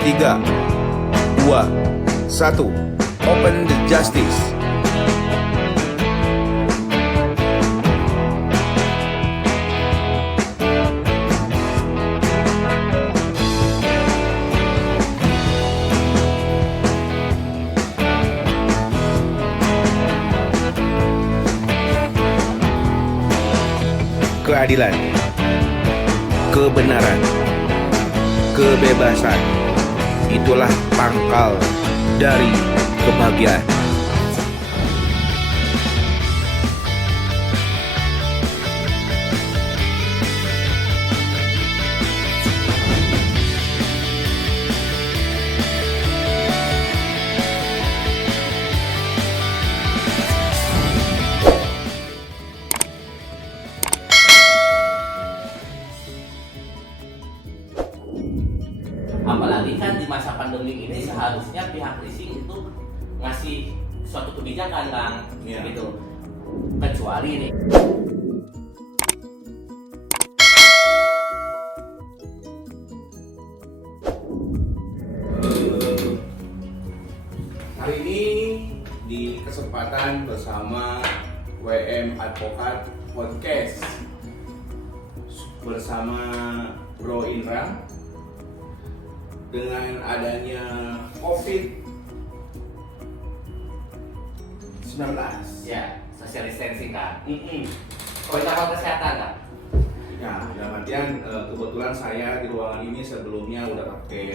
3, 2, 1. Open the justice. Keadilan, kebenaran, kebebasan, itulah pangkal dari kebahagiaan. Apalagi kan di masa pandemi ini seharusnya pihak leasing itu ngasih suatu kebijakan Kang, gitu. Kecuali nih Hari ini di kesempatan bersama WM Advokat Podcast bersama Bro Indra, dengan adanya COVID-19, ya social distancing Kang. Protokol kesehatan Kang. ya dalam artian kebetulan saya di ruangan ini sebelumnya udah pakai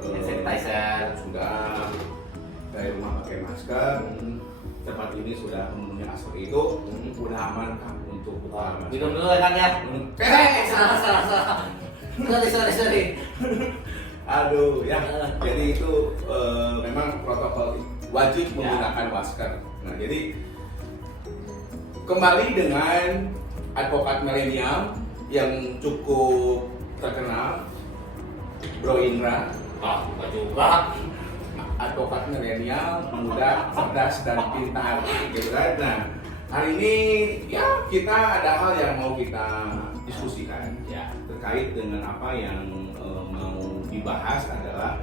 Hand sanitizer. sudah dari rumah pakai masker. Tempat ini sudah memenuhi aspek itu, udah aman kan untuk buka masker. Minum dulu ya Kang ya. Salah. Sorry. Aduh ya, jadi itu memang protokol wajib menggunakan masker. Nah, jadi kembali dengan advokat milenial yang cukup terkenal, Bro Indra. Bukan juga. Advokat milenial, muda, cerdas dan pintar, gitu kan. Nah, hari ini ya kita ada hal yang mau kita diskusikan Ya. terkait dengan apa yang mau dibahas adalah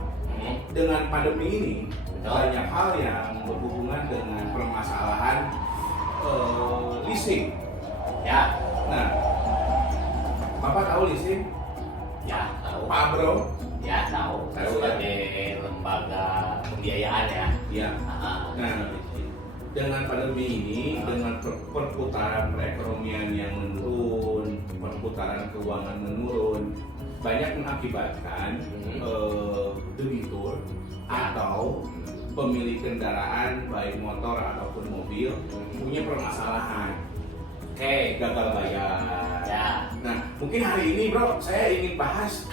dengan pandemi ini banyak hal yang berhubungan dengan permasalahan leasing. Ya. Nah, Bapak tahu leasing? Ya, tahu. Pak Bro? Ya, tahu. Tahu, Sebagai lembaga pembiayaan ya. Ya. Ah, Nah, dengan pandemi ini, dengan perputaran perekonomian yang menurun, perputaran keuangan menurun, banyak mengakibatkan debitur atau pemilik kendaraan baik motor ataupun mobil punya permasalahan, gagal bayar. Ya. Nah, mungkin hari ini Bro, saya ingin bahas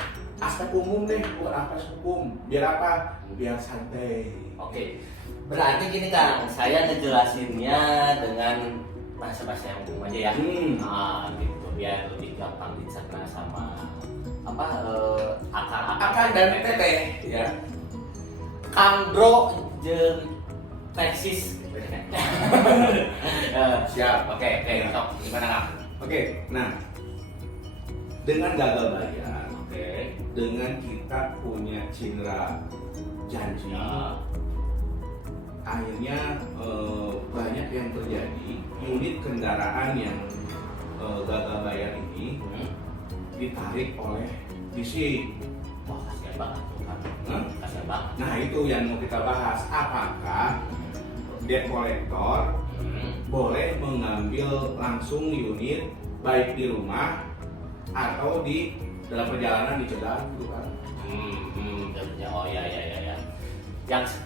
aspek umum deh, bukan aspek hukum. Biar apa? Biar santai. Oke. Berarti gini Kang, saya ngejelasinnya dengan bahasa-bahasa yang umum aja ya. Gitu biar lebih gampang dicerna sama Akan dan teteh ya. Kang Bro jeung tesis. Siap. Oke, sok gimana Kang? Oke, nah dengan gagal bayar, Oke. dengan kita punya cindera janji, Ya. akhirnya banyak yang terjadi. Unit kendaraan yang gagal bayar ini ditarik oleh leasing. Wah, kasihan banget tuh Kang. Kasihan banget. Nah, itu yang mau kita bahas. Apakah debt collector boleh mengambil langsung unit baik di rumah atau di dalam perjalanan di jalan gitu kan? Oh ya. Yang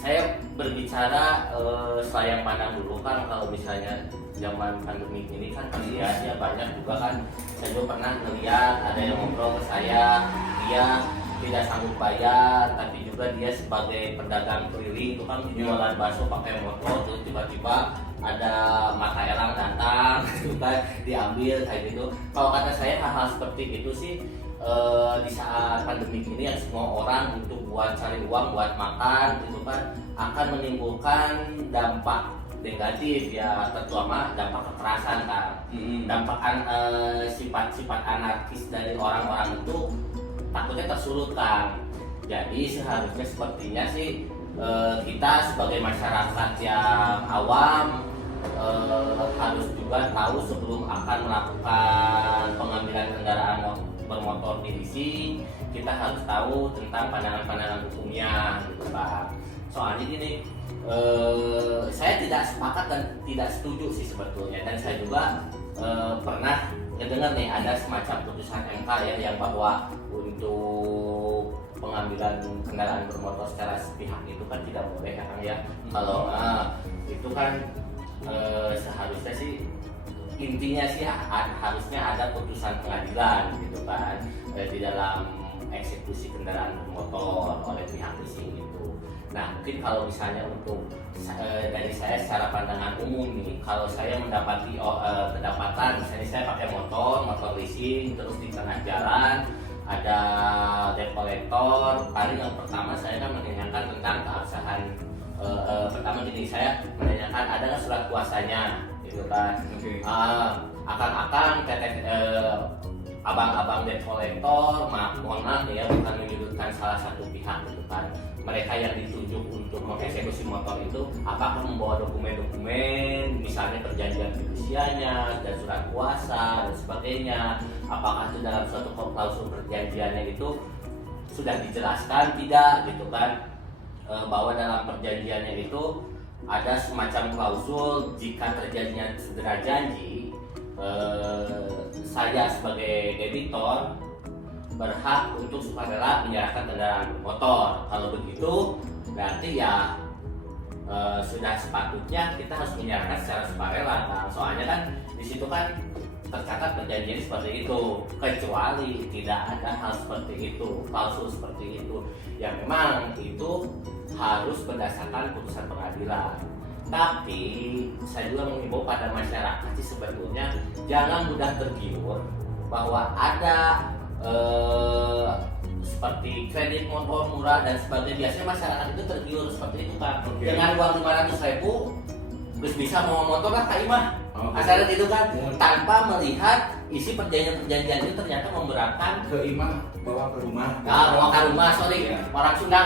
saya berbicara saya pandang dulu kan, kalau misalnya zaman pandemi ini kan kasihannya banyak juga kan. Saya juga pernah melihat ada yang ngobrol ke saya, dia tidak sanggup bayar, tapi juga dia sebagai pedagang keliling itu kan jualan bakso pakai motor, terus tiba-tiba ada mata elang datang gitu kan, diambil kayak gitu. Kalau kata saya hal-hal seperti itu sih di saat pandemi ini yang semua orang untuk buat cari uang buat makan gitu kan akan menimbulkan dampak negatif ya, terutama dampak kekerasan kan. Dampak sifat-sifat anarkis dari orang-orang itu takutnya tersulut Kang. Jadi seharusnya sepertinya sih kita sebagai masyarakat yang awam harus juga tahu sebelum akan melakukan pengambilan kendaraan bermotor di leasing, kita harus tahu tentang pandangan-pandangan hukumnya gitu Pak. Soalnya gini, saya tidak sepakat dan tidak setuju sih sebetulnya, dan saya juga pernah mendengar nih ada semacam putusan MK ya yang bahwa untuk pengambilan kendaraan bermotor secara sepihak itu kan tidak boleh ya Kang ya. Kalau itu kan seharusnya sih intinya sih harusnya ada putusan pengadilan gitu kan di dalam eksekusi kendaraan bermotor oleh pihak leasing itu. Nah mungkin kalau misalnya untuk dari saya secara pandangan umum nih, kalau saya mendapati kedapatan misalnya saya pakai motor leasing terus di tengah jalan ada debt collector, paling yang pertama saya kan menanyakan tentang keabsahan. Pertama gini, saya menanyakan ada nggak surat kuasanya gitu kan. Akan abang-abang debt collector, mohon maaf ya, bukan menyudutkan salah satu pihak gitu kan. Mereka yang ditunjuk untuk mengeksekusi motor itu apakah membawa dokumen-dokumen, misalnya perjanjian fidusianya dan surat kuasa dan sebagainya. Apakah itu dalam suatu klausul perjanjiannya itu sudah dijelaskan tidak gitu kan, bahwa dalam perjanjiannya itu ada semacam klausul jika terjadinya cedera janji, saya sebagai debitor berhak untuk sukarela menyerahkan kendaraan bermotor. Kalau begitu berarti ya sudah sepatutnya kita harus menyerahkan secara sukarela kan. Soalnya kan di situ kan tercatat perjanjian seperti itu, kecuali tidak ada hal seperti itu, klausul seperti itu yang memang itu harus berdasarkan putusan pengadilan. Tapi saya juga mengimbau pada masyarakat sih sebetulnya jangan mudah tergiur bahwa ada seperti kredit motor murah dan sebagainya. Biasanya masyarakat itu tergiur seperti itu kan. Dengan uang 500.000 terus bisa mau motor lah Kak Imah. Asalnya itu kan tanpa melihat isi perjanjian itu ternyata memberatkan ke Imah bawa ke rumah. Nah, bawa ke rumah, sorry, orang Sunda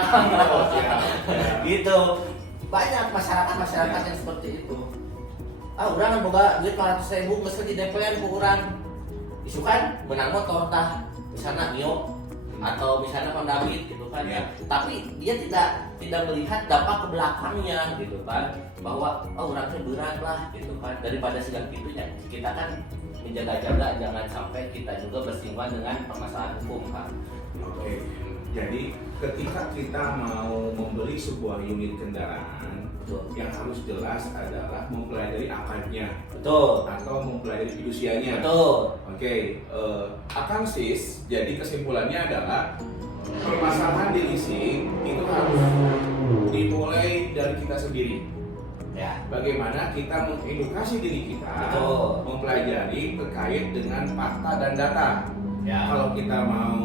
gitu. Banyak masyarakat yang seperti itu. Udah kan boga duit 400.000 geus di DP-an ku urang. Isu kan menang motor tah di sana Mio atau misalnya Honda Beat gitu kan ya. Tapi dia tidak melihat dampak ke belakangnya gitu kan, bahwa orangnya berat lah gitu kan. Daripada segala gitunya kita kan menjaga-jaga jangan sampai kita juga bersinggungan dengan permasalahan hukum kan. Oke. Jadi ketika kita mau membeli sebuah unit kendaraan, yang harus jelas adalah mempelajari akadnya, betul, atau mempelajari fidusianya, betul. Oke, akan sis. Jadi kesimpulannya adalah permasalahan di leasing itu harus dimulai dari kita sendiri. Ya. Bagaimana kita mengedukasi diri kita, betul, mempelajari terkait dengan fakta dan data. Ya. Kalau kita mau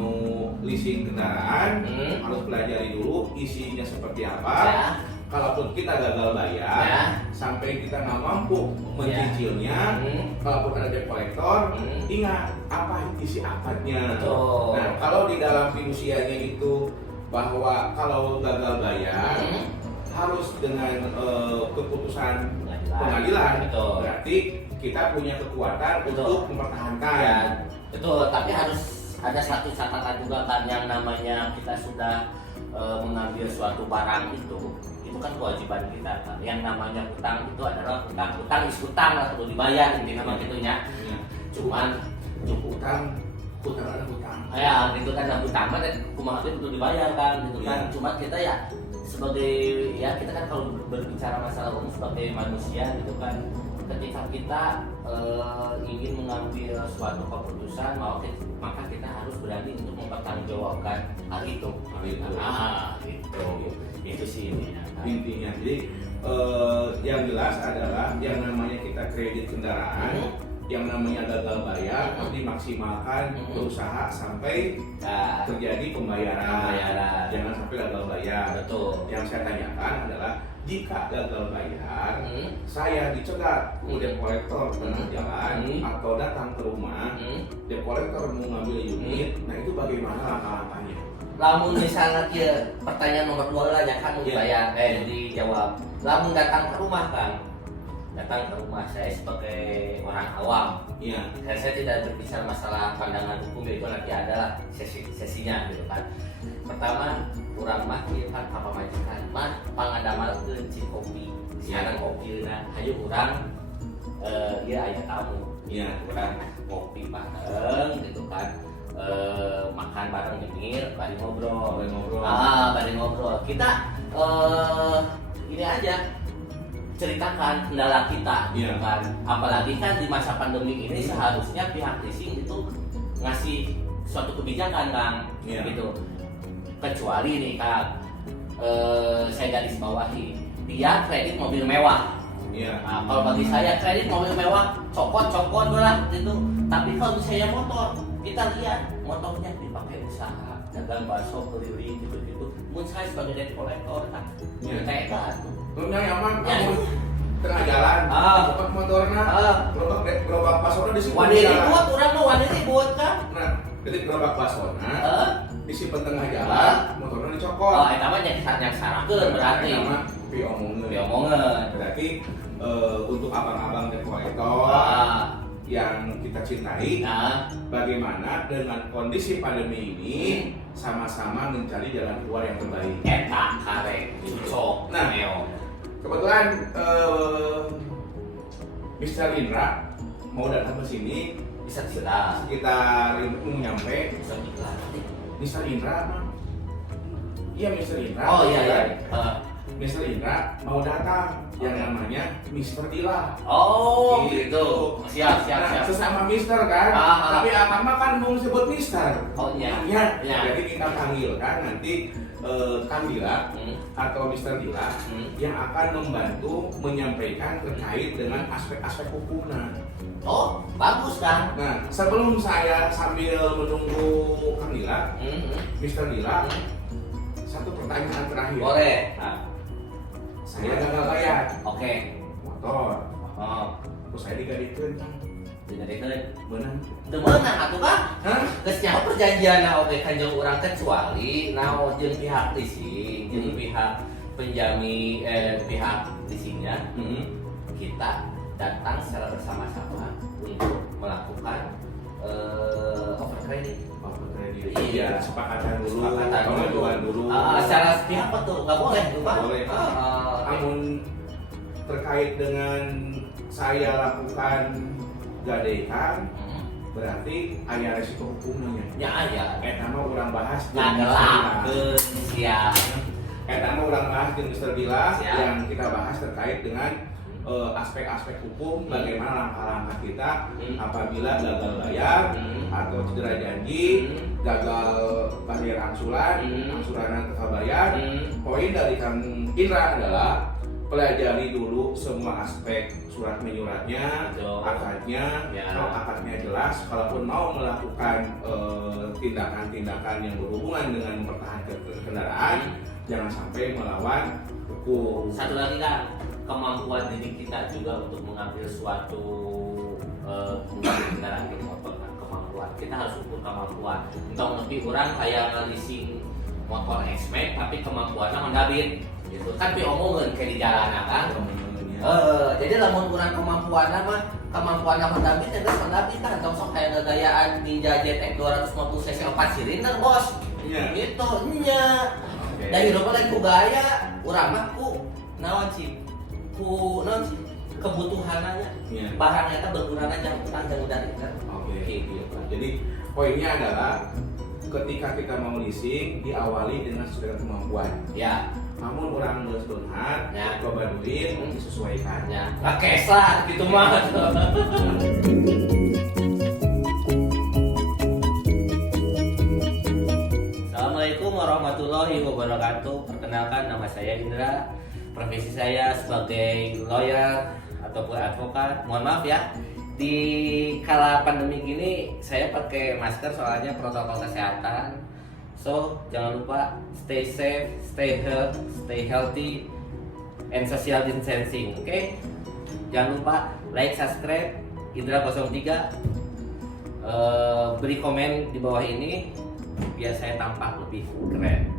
leasing kendaraan, harus pelajari dulu isinya seperti apa. Ya. Kalaupun kita gagal bayar, ya, sampai kita nggak mampu mencicilnya, kalaupun ada debt collector, ingat apa isi akadnya. Nah, kalau di dalam fidusianya itu bahwa kalau gagal bayar harus dengan keputusan pengadilan, berarti kita punya kekuatan untuk mempertahankan. Ya, betul. Tapi harus ada satu catatan juga kan, yang namanya kita sudah mengambil suatu barang itu kan kewajiban kita kan. Yang namanya hutang itu adalah hutang lah, perlu dibayar intinya gitunya. Cuman hutang ada hutang. Ya, gitu kan, ada hutang dan kumaha itu perlu dibayar kan gitu kan. Cuma kita ya sebagai kita kan kalau berbicara masalah umum sebagai manusia gitu kan, ketika kita ingin mengambil suatu keputusan, maka kita harus berani untuk mempertanggungjawabkan hal itu. Itu sih intinya. Jadi yang jelas adalah yang namanya kita kredit kendaraan yang namanya gagal bayar harus dimaksimalkan berusaha sampai terjadi pembayaran. Jangan sampai gagal bayar. Betul. Yang saya tanyakan adalah jika gagal bayar, saya dicegat debt collector tengah jalan atau datang ke rumah, debt collector mau ngambil unit, nah itu bagaimana langkah-langkahnya? Lamun misalnya kia pertanyaan nomor 2 lah yang kan saya dijawab. Lamun datang ke rumah Kang, datang ke rumah saya sebagai orang awam. Iya. Saya tidak berbicara masalah pandangan hukum, itu nanti adalah sesinya gitu kan. Pertama, kurang mah ieu kan apa majikan mah pangadamalkeun cik kopi. Sekarang kopi na hayu urang ieu aya tamu. Iya, urang kopi bareng gitu kan. Makan bareng nyemil, bari ngobrol. Bari ngobrol. Kita ini aja ceritakan kendala kita, gitu kan. Apalagi kan di masa pandemi ini seharusnya pihak leasing itu ngasih suatu kebijakan Kang, gitu. Kecuali nih Kang, saya garis bawahi, dia kredit mobil mewah. Nah, kalau bagi saya kredit mobil mewah cokot lah gitu. Tapi kalau misalnya motor, kita lihat motornya dipakai usaha, dagang bakso keliling gitu-gitu. Mun saya sebagai debt collector kan, tega tuh. Terusnya nyaman, kamu tengah jalan, cepat motornya, gerobak pasornya disimpan. Wanita buat, orang mau wanita buat kan? Nah, jadi gerobak pasornya disimpan tengah jalan, motornya dicokot. Itu mah yang sarakeun berarti. Nama piomongan. Berarti untuk abang-abang debt collector yang kita cintai, bagaimana dengan kondisi pandemi ini sama-sama mencari jalan keluar yang terbaik. Eta karek, cocok. Nah, kebetulan Mr. Indra mau datang ke sini Bisa sekitar mau nyampe. Bisa Mr. Indra mah? Iya Mr. Indra. Oh iya. Mr. Indra mau datang yang namanya Mr. Dila. Oh gitu. Siap. Sesama Mister kan. Tapi akang mah kan mau sebut Mister. Oh iya. Jadi kita panggilkan nanti Kang Dila atau Mr. Dila yang akan membantu menyampaikan terkait dengan aspek-aspek hukumnya. Oh, bagus kan? Nah, sebelum saya sambil menunggu Kang Dila, Mr. Dila, satu pertanyaan terakhir. Boleh. Saya gagal bayar. Oke. Motor. Terus saya digadikeun. Beunang. Teu meunang atuh Kang. Hah? Geus nyaho perjanjian oge kan jeung urang kecuali naon jeung pihak leasing, jeung pihak penjamin pihak leasingnya. Kita datang secara bersama-sama untuk melakukan overcredit. Iya, kesepakatan dulu. Secara sepihak betul, nggak boleh tuh Pak. Boleh. Namun terkait dengan saya lakukan gadekan, berarti ada resiko hukumnya. Ya aya. Eta mah urang bahas. Ngagelakeun siap. Eta mah urang bahas jeung Mr. Dila Siap. yang kita bahas terkait dengan aspek-aspek hukum, bagaimana langkah-langkah kita apabila gagal bayar atau cedera janji, gagal bayar angsuran tetap bayar. Poin dari Kang Indra adalah pelajari dulu semua aspek surat menyuratnya, akadnya. Kalau akadnya jelas, kalaupun mau melakukan tindakan-tindakan yang berhubungan dengan mempertahankan kendaraan, jangan sampai melawan hukum. Satu lagi Kang, kemampuan diri kita juga untuk mengambil suatu kendaraan gitu, motor kan, kemampuan kita harus ukur kemampuan. Entah lebih orang kayak ngelising motor X-Max tapi kemampuannya mendabit gitu kan, diomongin kayak di jalanan kan. Jadi lamun kurang kemampuannya mah kemampuannya mendabit ya guys, mendabit kan atau sok kayak ngegayaan Ninja ZX 250 cc 4 silinder bos. Gitu nya. Dan hidup lain ku gaya, urang mah ku naon sih? Kebutuhannya, barangnya itu berguna jam dari kan. Gitu. Jadi poinnya adalah ketika kita mau leasing diawali dengan sesuai kemampuan. Ya. Namun orang geus beunghar, coba duit disesuaikan. Ya. Kesah gitu mah. Assalamualaikum warahmatullahi wabarakatuh. Perkenalkan, nama saya Indra. Profesi saya sebagai lawyer ataupun advokat. Mohon maaf ya, di kala pandemi gini saya pakai masker soalnya protokol kesehatan. So jangan lupa stay safe, stay healthy, and social distancing. Oke? Jangan lupa like, subscribe Indra 03. Beri komen di bawah ini biar saya tampak lebih keren.